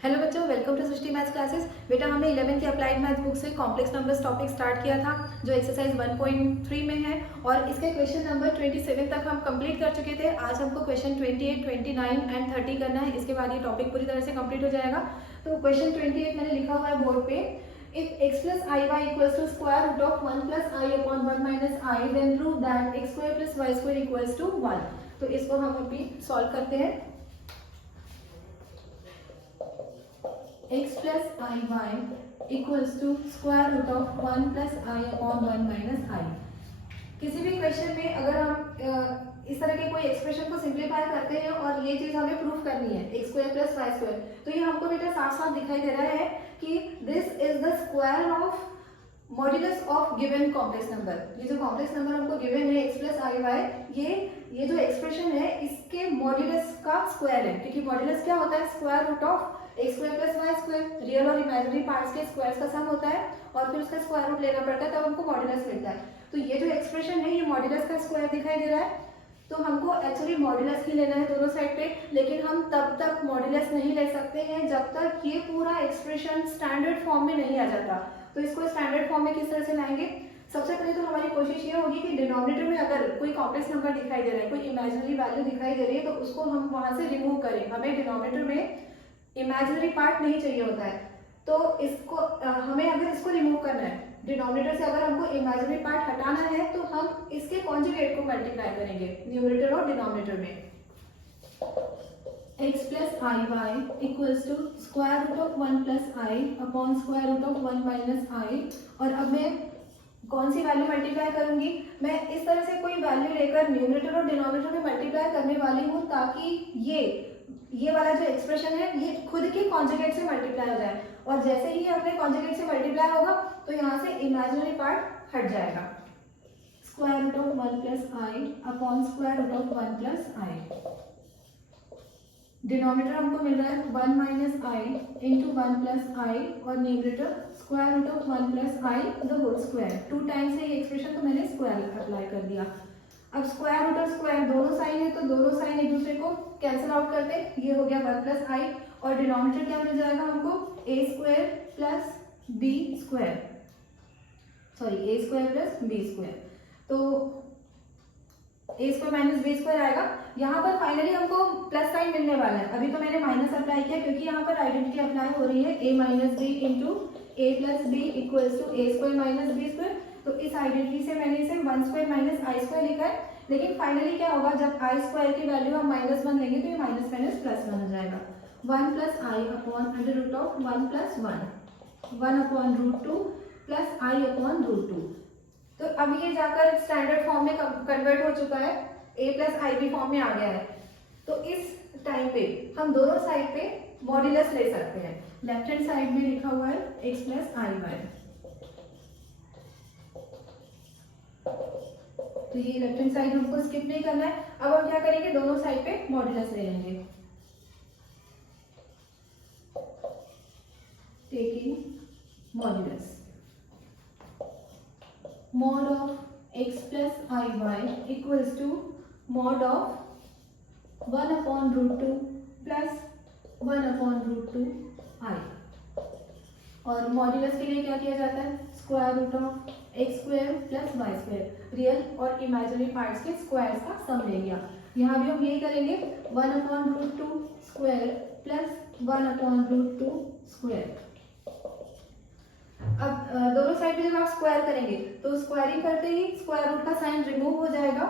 Hello बच्चों, welcome to Srishti maths classes. बेटा हमने 11th की अप्लाइड मैथ बुक से कॉम्प्लेक्स नंबर्स टॉपिक स्टार्ट किया था जो एक्सरसाइज 1.3 में है और इसके क्वेश्चन नंबर 27 तक हम कंप्लीट कर चुके थे। आज हमको क्वेश्चन 28, 29 एंड 30 करना है। इसके बाद ये टॉपिक पूरी तरह से कंप्लीट हो जाएगा। तो क्वेश्चन 28 मैंने लिखा हुआ है बोर्ड पे। If x plus iy equals to square root of 1 plus I upon 1 minus I, then prove that x square plus y square equals to 1। तो इसको हम अभी सॉल्व करते हैं। x plus iy equals to square root of 1 plus I upon 1 minus I। किसी भी question में अगर हम इस तरह के कोई एक्सप्रेशन को सिंप्लीफाई करते हैं और ये चीज हमें प्रूफ करनी है x square plus Y square, तो ये हमको बेटा साफ साफ दिखाई दे रहा है कि this is the square of modulus of given complex number. ये जो कॉम्प्लेक्स नंबर हमको गिवन है x प्लस आई वाई, ये जो एक्सप्रेशन है इसके मॉड्यूलस का स्क्वायर है, क्योंकि मॉड्यूलस क्या होता है? Square root of X square plus Y square. Real और इमेजिनरी पार्ट्स के स्क्वायर्स का सम होता है और फिर उसका स्क्वायर रूट लेना पड़ता है, तब हमको मॉड्यूलस मिलता है। तो ये जो एक्सप्रेशन है ये मॉड्यूलस का स्क्वायर दिखाई दे रहा है। तो हमको एक्चुअली मॉड्यूलस ही लेना है दोनों साइड पे, लेकिन हम तब तक मॉड्यूलस नहीं ले सकते हैं जब तक ये पूरा एक्सप्रेशन स्टैंडर्ड फॉर्म में नहीं आ जाता। तो इसको स्टैंडर्ड फॉर्म में किस तरह से लाएंगे? सबसे पहले तो हमारी कोशिश ये होगी कि डिनोमिनेटर में अगर कोई कॉम्प्लेक्स नंबर दिखाई दे रहा है, कोई इमेजिनरी वैल्यू दिखाई दे रही है, तो उसको हम वहां से रिमूव करें। हमें डिनोमिनेटर में इमेजिनरी पार्ट नहीं चाहिए होता है, तो इसको हमें अगर इसको रिमूव करना है डिनोमिनेटर से, अगर हमको इमेजिनरी पार्ट हटाना है तो हम इसके कॉन्जुगेट को मल्टीप्लाई करेंगे न्यूमरेटर और डिनोमिनेटर में। x plus i y equals to square root of 1 plus I upon square root of 1 minus i. और अब मैं कौन सी वैल्यू मल्टीप्लाई करूंगी? मैं इस तरह से कोई वैल्यू लेकर न्यूमरेटर और डिनोमिनेटर में मल्टीप्लाई करने वाली हूँ ताकि ये वाला जो एक्सप्रेशन है ये खुद के कॉन्जुगेट से मल्टीप्लाई हो जाए, और जैसे ही अपने कॉन्जुगेट से मल्टीप्लाई होगा तो यहाँ से इमेजिनरी पार्ट हट जाएगा। Square root of 1 plus I upon square root of 1 plus I. Denominator हमको मिल रहा है 1 minus I into 1 plus I और numerator square root of 1 plus I the whole square. 2 times है ये एक्सप्रेशन, तो मैंने स्क्वायर अप्लाई कर दिया। अब स्क्वायर रूट और स्क्वायर दोनों साइन है, तो दोनों साइन एक दूसरे को कैंसिल आउट करते हैं। ये हो गया 1 प्लस आई और डिनोमिनेटर क्या मिल जाएगा हमको? A square plus B square, sorry A square plus B square. तो A square minus B square आएगा। यहाँ पर फाइनली हमको प्लस साइन मिलने वाला है। अभी तो मैंने माइनस अप्लाई किया क्योंकि यहाँ पर आइडेंटिटी अप्लाई हो रही है, A minus B into A plus B equals to A square minus B square. तो इस आइडेंटिटी से मैंने इसे 1 स्क्वायर माइनस आई स्क्वायर लिखा है, लेकिन फाइनली क्या होगा? जब आई स्क्वायर की वैल्यू हम -1 लेंगे तो ये माइनस माइनस प्लस 1 हो जाएगा। 1 plus I upon under root of 1 plus 1 upon root 2 plus I upon root 2। तो अब ये जाकर स्टैंडर्ड फॉर्म में कन्वर्ट हो चुका है, a plus I B form में आ गया है। तो इस टाइम पे हम दोनों साइड पे मॉड्यूलस ले सकते हैं। लेफ्ट हैंड साइड में लिखा हुआ है x प्लस आई वाई, तो ये लेफ्ट हैंड साइड हमको स्किप नहीं करना है। अब हम क्या करेंगे? दोनों साइड पे मॉड्यूलस ले लेंगे। Taking modulus, mod of x plus i y equals to mod of 1 upon root 2 plus 1 upon root 2 i। और मॉड्यूलस के लिए क्या किया जाता है? Square root of X square plus Y square, real और इमेजिनरी पार्ट्स के स्क्वायर्स का सम ले लिया। यहाँ भी हम यही करेंगे, 1 upon root 2 square plus 1 upon root 2 square. अब दोनों साइड पे जब आप स्क्वायर करेंगे तो स्क्वायरिंग करते ही स्क्वायर रूट का साइन रिमूव हो जाएगा।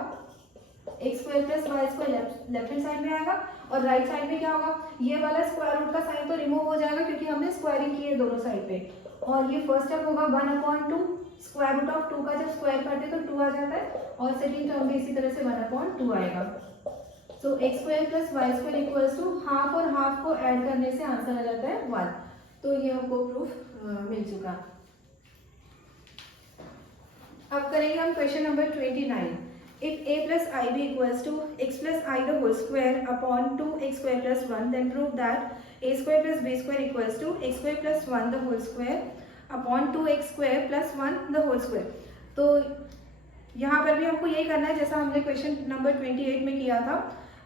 X square plus Y square left hand side में आएगा और राइट साइड में क्या होगा? ये वाला स्क्वायर रूट का साइन तो रिमूव हो जाएगा क्योंकि हमने स्क्वायरिंग की है दोनों साइड पे। और ये फर्स्ट स्टेप होगा 1 अपॉन 2, स्क्वायर रूट ऑफ 2 का जब स्क्वायर करते तो 2 आ जाता है, और सेकेंड टर्म भी इसी तरह से 1 अपॉन 2 आएगा। So X square plus Y square equals to half और हाफ को ऐड करने से आंसर आ जाता है 1। तो ये हमको प्रूफ मिल चुका। अब करेंगे हम question number 29। If a plus I B equals to X plus I the whole square upon 2x square plus 1, then prove that a square plus b square equals to x square plus 1 the whole square upon 2x square plus 1 the whole square. तो यहाँ पर भी हमको यही करना है जैसा हमने क्वेश्चन नंबर 28 में किया था।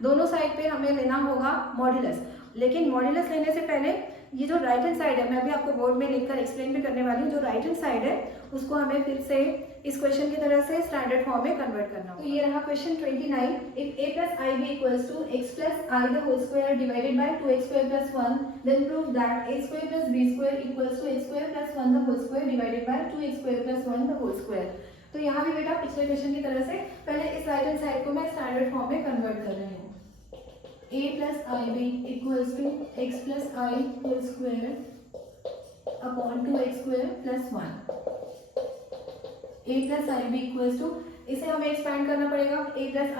दोनों साइड पे हमें लेना होगा मॉड्यूलस, लेकिन मॉड्यूलस लेने से पहले ये जो राइट हैंड साइड है, मैं अभी आपको बोर्ड में लिखकर एक्सप्लेन भी करने वाली हूँ, जो राइट हैंड साइड है उसको हमें फिर से इस क्वेश्चन की तरह से स्टैंडर्ड फॉर्म में कन्वर्ट करना होगा। तो ये रहा question 29। If a plus ib equals to x plus I the whole square divided by 2x square plus 1, then prove that a square plus b square equals to x square plus 1 the whole square divided by 2x square plus 1 the whole square। तो यहाँ भी बेटा पिछले question की तरह से पहले इस राइट हैंड साइड को मैं स्टैंडर्ड फॉर्म में कन्वर्ट कर रही हूँ। a plus ib equals to x plus I whole square upon 2x square plus 1। a plus ib equals to, इसे हमें एक्सपैंड करना पड़ेगा a plus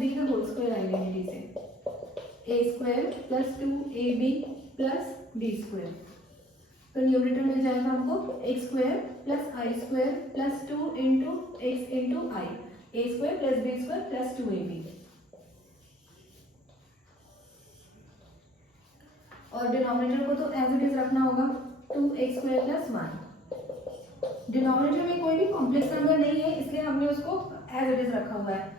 b the whole square identity से, a square plus 2ab plus b square। तो numerator मिल जाएगा हमको x square plus I square plus 2 into x into I, a square plus b square plus 2ab। और denominator को तो as it is रखना होगा 2x square plus 1। Denominator में कोई भी कॉम्प्लेक्स नंबर नहीं है, इसलिए हमने उसको एज इट इज रखा हुआ है।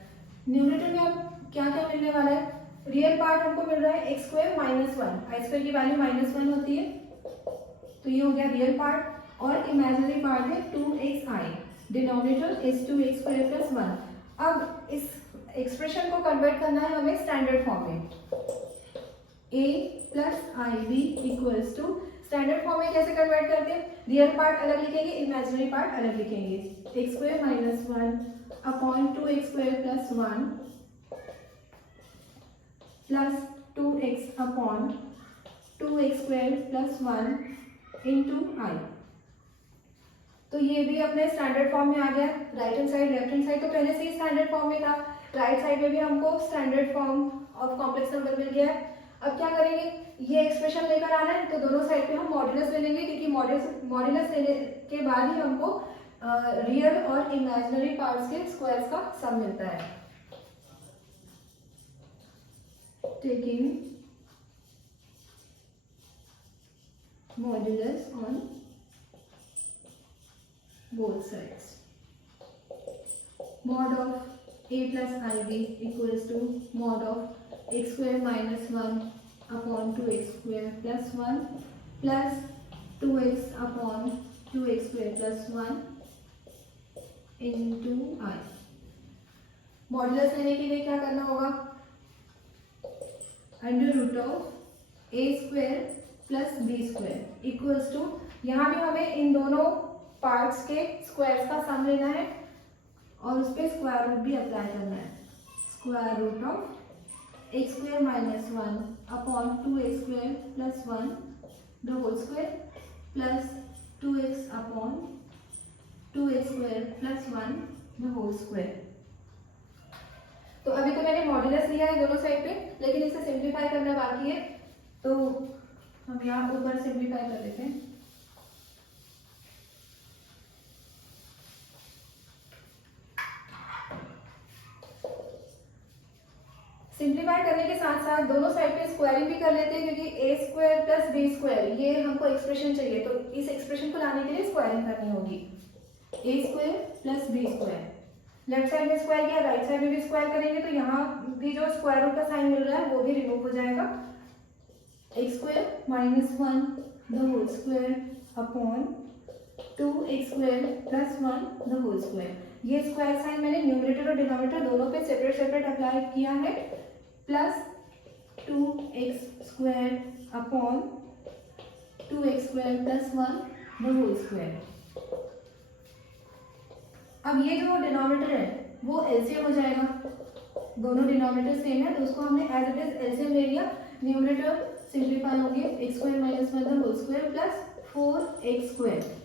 न्यूमरेटर में अब क्या क्या मिलने वाला है, रियल पार्ट हमको मिल रहा है x स्क्वायर माइनस 1, आई स्क्वायर की वैल्यू -1 होती है, तो ये हो गया रियल पार्ट, और इमेजिनरी पार्ट है 2xi, denominator is 2x square plus 1। अब इस एक्सप्रेशन को कन्वर्ट करना है हमें स्टैंडर्ड फॉर्म में, a प्लस ib equals to, standard form में कैसे कन्वर्ट करते हैं, रियल पार्ट अलग लिखेंगे, इमेजिनरी पार्ट अलग लिखेंगे, x square minus 1 upon 2x square plus 1 plus 2x upon 2x square plus 1 into i। तो ये भी अपने स्टैंडर्ड फॉर्म में आ गया। Right hand side left hand side तो पहले से ही स्टैंडर्ड फॉर्म में था, राइट साइड में भी हमको standard form of complex number मिल गया है। अब क्या करेंगे, ये एक्सप्रेशन लेकर आना है, तो दोनों साइड पे हम मॉड्यूलस ले लेंगे, क्योंकि मॉड्यूलस लेने के बाद ही हमको रियल और इमेजिनरी पार्ट्स के स्क्वायर्स का सम मिलता है। Taking modulus on both sides, mod of a plus ib equals to mod of x square minus 1 upon 2x square plus 1 plus 2x upon 2x square plus 1 into I। Modulus लेने के लिए क्या करना होगा, under root of a square plus b square equals to, यहाँ भी हमें इन दोनों पार्ट्स के स्क्वायर्स का सम लेना है और उस पर स्क्वायर रूट भी अप्लाई करना है। Square root of X square minus 1 upon 2x square plus 1 the whole square plus 2x upon 2x square plus 1 the whole square. तो अभी तो मैंने मॉड्यूलस लिया है दोनों साइड पे, लेकिन इसे सिंप्लीफाई करना बाकी है, तो हम यहाँ ऊपर सिंप्लीफाई कर देते हैं। सिंप्लीफाई करने के साथ साथ दोनों साइड पे स्क्वायरिंग भी कर लेते हैं, क्योंकि ए स्क्वायर प्लस बी स्क्वायर ये हमको एक्सप्रेशन चाहिए, तो इस एक्सप्रेशन को लाने के लिए स्क्वायरिंग करनी होगी। A square plus B square, left side में स्क्वायर किया, राइट साइड में भी स्क्वायर करेंगे, तो यहाँ भी जो स्क्वायर रूट का साइन मिल रहा है वो भी रिमूव हो जाएगा। X square minus 1 the whole square upon 2x square plus 1 the whole square. ये स्क्वायर साइन मैंने न्यूमरेटर और डिनोमिनेटर दोनों पे सेपरेट सेपरेट अप्लाई किया है, plus 2x square upon 2x square plus 1 the whole square. अब ये जो डिनोमिनेटर है वो एलसीएम हो जाएगा, दोनों डिनोमिनेटर सेम है तो उसको हमने एज इट इज एलसीएम ले लिया। न्यूमरेटर सिंप्लीफाई हो गया x square minus 1 the whole square plus 4x square.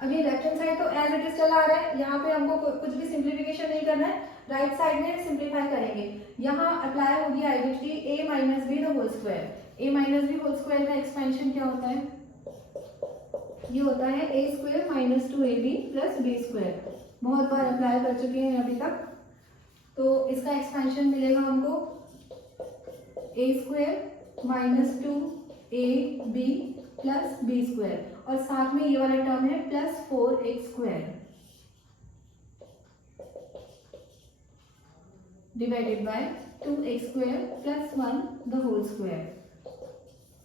अब ये लेफ्ट हैंड साइड तो एज इट इज चला आ रहा है, यहाँ पे हमको कुछ भी सिंप्लीफिकेशन नहीं करना है, राइट साइड में सिंप्लीफाई करेंगे। यहाँ अप्लाई होगी identity a minus B the whole square. a minus B whole square का एक्सपेंशन क्या होता है, ये होता है a square minus 2ab plus B square. बहुत बार अप्लाई कर चुके हैं अभी तक, तो इसका एक्सपेंशन मिलेगा हमको a square minus 2ab plus B square, और साथ में ये वाला टर्म है plus 4x square. Divided by 2x square plus 1 the whole square.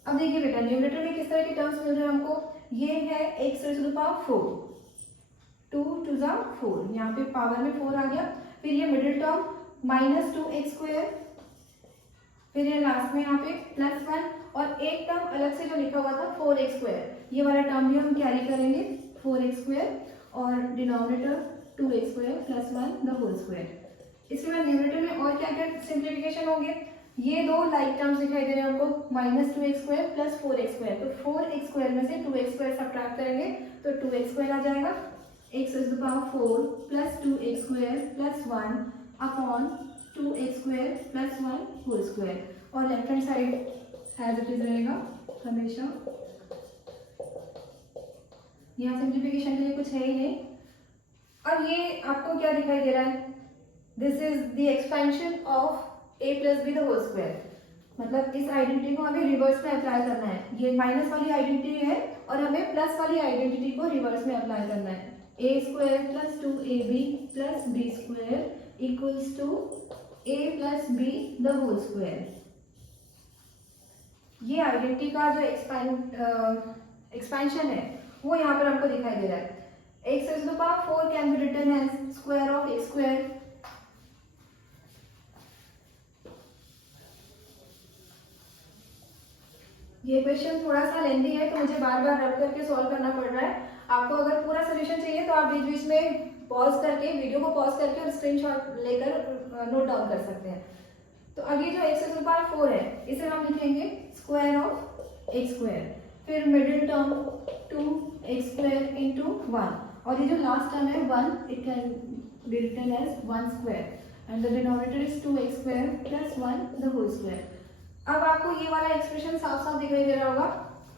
अब देखिए बेटा न्यूमरेटर में किस तरह के टर्म्स मिल रहे हैं हमको, ये है x raise to the power 4, 2 to the 4, यहाँ पे पावर में 4 आ गया, फिर ये middle term minus 2x square, फिर ये लास्ट में यहाँ पे प्लस 1 और एक टर्म अलग से जो लिखा हुआ था 4x स्क्वायर, ये वाला टर्म भी हम कैरी करेंगे 4x स्क्वायर और denominator 2x square plus 1 the whole square. इसके बाद न्यूमरेटर में और क्या क्या सिंप्लीफिकेशन होंगे, ये दो लाइक टर्म्स दिखाई दे रहे हैं हमको minus 2x square plus 4x square, तो 4x स्क्वायर में से 2x स्क्वायर सब्ट्रैक्ट करेंगे तो 2x स्क्वायर आ जाएगा, x raise to the power 4 plus 2x square plus 1 upon 2x square plus 1 whole square, और left hand side as it is रहेगा हमेशा। यहाँ सिंप्लीफिकेशन के लिए कुछ है ही नहीं। अब ये आपको क्या दिखाई दे रहा है, this is the expansion of a plus B the whole square, मतलब इस आइडेंटिटी को हमें रिवर्स में अप्लाई करना है, ये माइनस वाली आइडेंटिटी है और हमें प्लस वाली आइडेंटिटी को रिवर्स में अप्लाई करना है, a square plus 2ab plus b square equals to a plus b the whole square. ये आइडेंटिटी का जो एक्सपेंशन है वो यहाँ पर हमको दिखाई दे रहा है, x raise to the power 4 can be written as square of x square, ये क्वेश्चन थोड़ा सा लेंथी है तो मुझे बार बार रब करके सॉल्व करना पड़ रहा है। आपको अगर पूरा सोल्यूशन चाहिए तो आप बीच बीच में पॉज करके वीडियो को पॉज करके और स्क्रीनशॉट लेकर नोट डाउन कर सकते हैं। तो अभी जो x raise to the power 4 है इसे हम लिखेंगे स्क्वायर ऑफ x स्क्वायर, फिर middle term 2x square into 1 और ये जो लास्ट टर्म है 1 it can be written as 1 square and the denominator is 2x square plus 1 the whole square. अब आपको ये वाला एक्सप्रेशन साफ साफ दिखाई दे रहा होगा,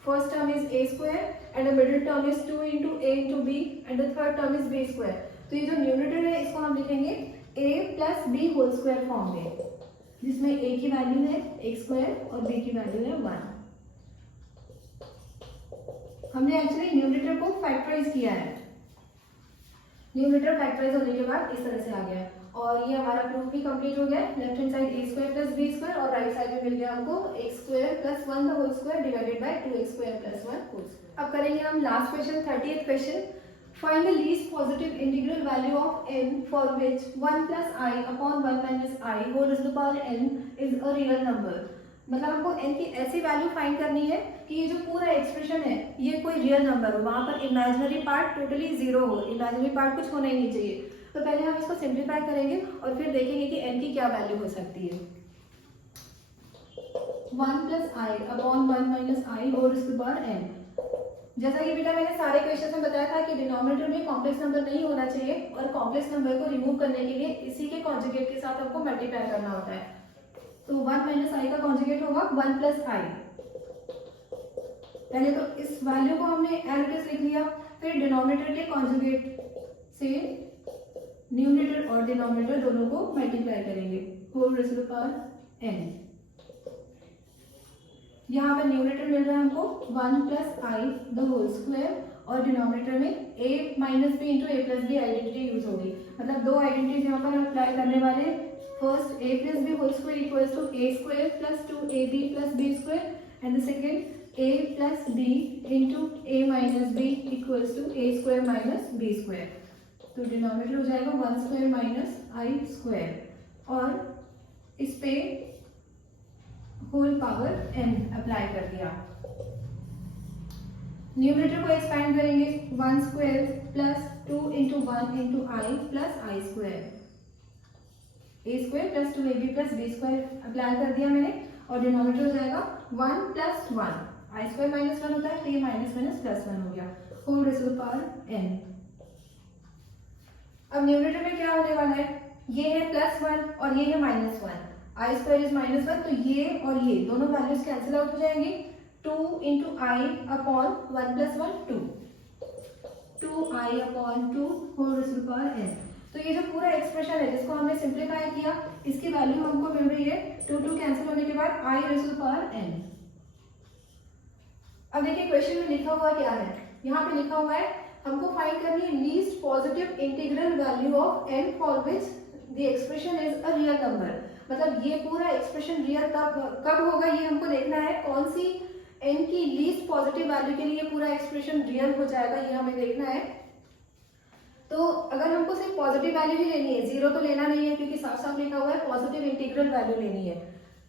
first term is a square and the middle term is 2 into a into b and the third term is b square. तो ये जो न्यूमरेटर है इसको हम लिखेंगे a plus b whole square form में, जिसमें a की वैल्यू है x स्क्वायर और b की वैल्यू है 1। हमने एक्चुअली न्यूमरेटर को फैक्टराइज किया है, न्यूमरेटर फैक्टराइज होने के बाद इस तरह से आ गया है और ये हमारा प्रूफ भी कंप्लीट हो गया है। Left hand side a square plus b square और राइट साइड में मिल गया हमको x square plus 1 the whole square divided by 2x square plus 1 whole square. अब करेंगे हम last question 30th question, find the least positive integral value of n for which 1 plus i upon 1 minus i whole raise to the power n is a real number. मतलब हमको n की ऐसी value find करनी है कि ये जो पूरा एक्सप्रेशन है ये कोई रियल नंबर हो, वहां पर इमेजिनरी पार्ट टोटली जीरो हो, इमेजिनरी पार्ट कुछ होना ही नहीं चाहिए। तो पहले हम इसको सिंप्लीफाई करेंगे और फिर देखेंगे कि n की क्या वैल्यू हो सकती है। 1 plus I upon 1 minus I whole raise to the power n। जैसा कि बेटा मैंने सारे क्वेश्चन में बताया था कि डिनोमिनेटर में कॉम्प्लेक्स नंबर नहीं होना चाहिए और कॉम्प्लेक्स नंबर को रिमूव करने के लिए इसी के कॉन्जुगेट के साथ हमको मल्टीप्लाई करना होता है। तो 1 माइनस आई का कॉन्जुगेट होगा 1 प्लस आई। पहले तो इस वैल्यू को हमने एज इट इज लिख लिया, फिर डिनोमिनेटर के कॉन्जुगेट से न्यूमरेटर और डिनोमिनेटर दोनों को मल्टीप्लाई करेंगे whole raise to the power n। यहाँ पर न्यूमरेटर मिल रहा है हमको 1 plus I the whole square और डिनोमिनेटर में a minus B into A plus B identity use होगी, मतलब दो आइडेंटिटीज यहाँ पर अप्लाई करने वाले। First a plus B whole square equals to a square plus 2ab plus b square and the second a plus b into a minus b equals to a square minus b square. तो denominator हो जाएगा 1 square minus आई square और इस पे whole power n apply कर दिया। Numerator को expand करेंगे 1 square plus 2 into 1 into I plus I square, a square plus 2ab plus b square apply कर दिया मैंने और डिनोमिनेटर हो जाएगा 1 प्लस 1, आई स्क्वायर माइनस 1 होता है तो ये माइनस माइनस प्लस 1 हो गया whole raise to the power n। अब न्यूमरेटर में क्या होने वाला है, ये है प्लस 1 और ये है minus 1, I square is minus 1 तो ये और ये दोनों वैल्यूज कैंसिल आउट हो जाएंगी। 2 into I upon 1 plus 1 2 I upon 2 whole raise to the power n। तो ये जो पूरा एक्सप्रेशन है जिसको हमने सिंप्लीफाई किया इसकी वैल्यू हमको मिल रही है 2 कैंसिल होने के बाद I raise to the power n। अब देखिए क्वेश्चन में लिखा हुआ क्या है, यहाँ पे लिखा हुआ है हमको फाइंड करनी है least positive integral value of n for which the expression is a real number, मतलब ये पूरा एक्सप्रेशन रियल कब होगा ये हमको देखना है, कौन सी n की लीस्ट पॉजिटिव वैल्यू के लिए पूरा एक्सप्रेशन रियल हो जाएगा ये हमें देखना है। तो अगर हमको सिर्फ पॉजिटिव वैल्यू ही लेनी है, जीरो तो लेना नहीं है क्योंकि साफ साफ लिखा हुआ है पॉजिटिव इंटीग्रल वैल्यू लेनी है।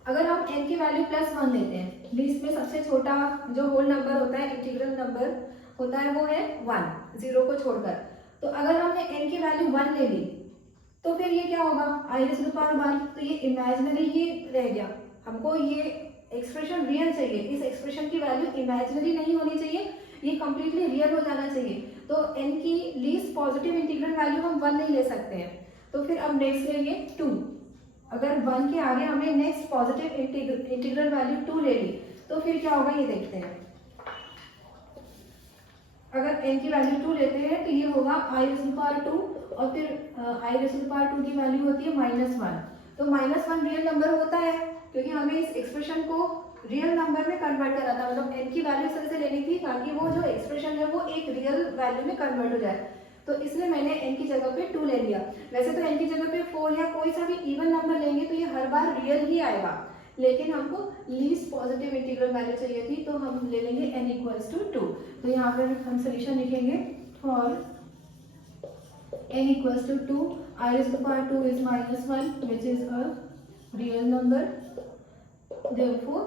अगर हम n की वैल्यू +1 लेते हैं, लीस्ट में सबसे छोटा जो होल नंबर होता है, इंटीग्रल नंबर होता है, वो है 1, जीरो को छोड़कर। तो अगर हमने n की वैल्यू 1 ले ली तो फिर ये क्या होगा, i⁻1, तो ये इमेजिनरी ही रह गया। हमको ये एक्सप्रेशन रियल चाहिए, इस एक्सप्रेशन की वैल्यू इमेजिनरी नहीं होनी चाहिए, ये कंप्लीटली रियल हो जाना चाहिए। तो n की लीस्ट पॉजिटिव इंटीग्रल वैल्यू हम 1 नहीं ले सकते हैं। तो फिर अब नेक्स्ट लेंगे 2। अगर 1 के आगे हमने नेक्स्ट पॉजिटिव इंटीग्रल वैल्यू 2 ले ली तो फिर क्या होगा ये देखते हैं। अगर n की वैल्यू 2 लेते हैं तो ये होगा i⁻2 और फिर i⁻2 की वैल्यू होती है -1। तो -1 रियल नंबर होता है क्योंकि हमें इस एक्सप्रेशन को रियल नंबर में कन्वर्ट करना था, मतलब n की वैल्यू इस तरह से लेनी थी ताकि वो जो एक्सप्रेशन है वो एक रियल वैल्यू में कन्वर्ट हो जाए। तो इसलिए मैंने n की जगह पे 2 ले लिया। वैसे तो n की जगह पे 4 या कोई सा भी इवन नंबर लेंगे तो ये हर बार रियल ही आएगा, लेकिन हमको लीस्ट पॉजिटिव इंटीग्रल वैल्यू चाहिए थी तो हम ले लेंगे n = 2। तो यहाँ पर हम सोल्यूशन लिखेंगे for n = 2, i⁻2 is -1 which is a real number, therefore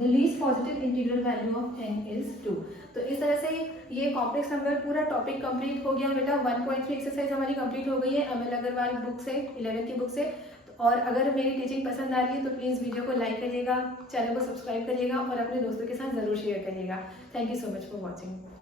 the least positive integral value of n is 2। तो इस तरह से ये कॉम्प्लेक्स नंबर पूरा टॉपिक कंप्लीट हो गया बेटा। 1.3 एक्सरसाइज हमारी कंप्लीट हो गई है अमिल अग्रवाल बुक से, 11 की बुक से। और अगर मेरी टीचिंग पसंद आ रही है तो प्लीज़ वीडियो को लाइक करिएगा, चैनल को सब्सक्राइब करिएगा और अपने दोस्तों के साथ ज़रूर शेयर करिएगा। Thank you so much for watching.